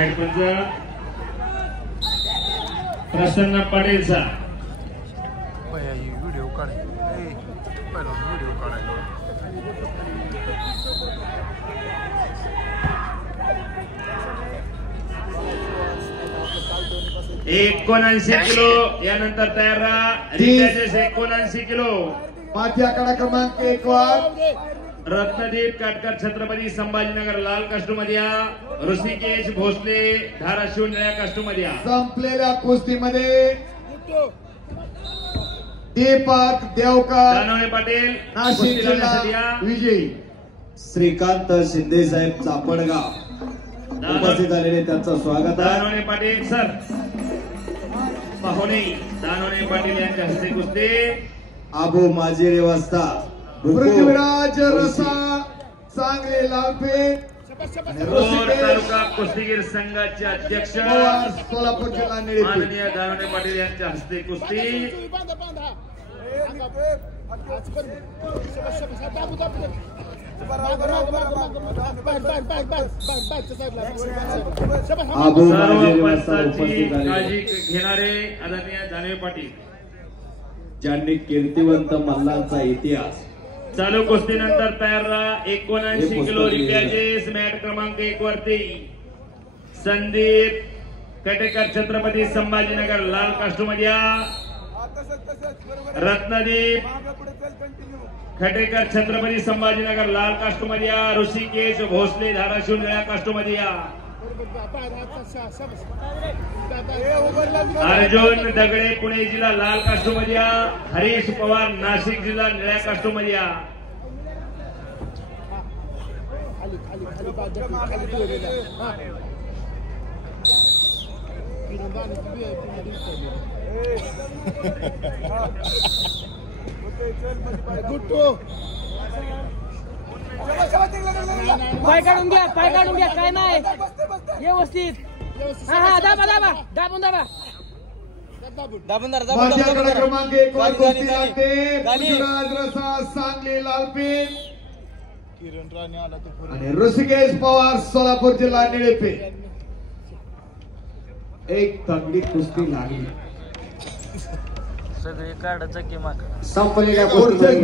सरपंच प्रसन्न Patil sir video काढ video काढायला 79 kilo यानंतर तयार राहा. Recharges 79 kilo. माथी आकडा क्रमांक 1 वर रत्नदीप काटकर छत्रपती संभाजीनगर लाल कास्टूमध्ये ऋषिकेश भोसले धाराशिव निळ्या कास्टूमध्ये. संपलेल्या कुस्तीमध्ये दीपक देवकर दानवे पाटील नाशिक जिल्हा विजयी. श्रीकांत शिंदे साहेब चापडगाव उपस्थित झालेले त्यांचं स्वागत आहे. दानवे पाटील सर पाहुणे दानवे पाटील यांच्या हस्ते कुस्ती. आबू माजी रेवास्ता पृथ्वीराज रसा चांगले लालपेठ तालुका कुस्तीगीर संघाचे अध्यक्ष सोलापूर जिल्हा निळेपेठ माननीय दानवे पाटील यांच्या हस्ते कुस्ती. सर्व पंचाची काळजी घेणारे आदरणीय दानवे पाटील ज्यांनी कीर्तिवंत मल्लांचा इतिहास. चालू कुस्तीनंतर तयार राहा. 79 किलो रिचार्जेस मॅट क्रमांक 1 वरती संदीप कटेकर छत्रपती संभाजीनगर लाल कास्टूमध्ये. रत्नदीप खटेकर छत्रपती संभाजीनगर लाल कास्टूमध्ये. ऋषिकेश भोसले धाराशिव निळ्या कास्टूमध्ये. अर्जुन दगडे पुणे जिल्हा लाल कास्टूमध्ये. हरीश पवार नाशिक जिल्हा निळ्या कास्टूमध्ये. पाय काढून घ्या काय नाही व्यवस्थित. हा दाबा दाबून क्रमांक 1 वर कुस्ती लागते. पृथ्वीराज रसा सांगली लालपेठ आणि ऋषिकेश पवार सोलापूर जिल्हा निळेपेठ. एक तगडी कुस्ती लागली. सगळी काढायचं की मग संपलेल्या कुस्ती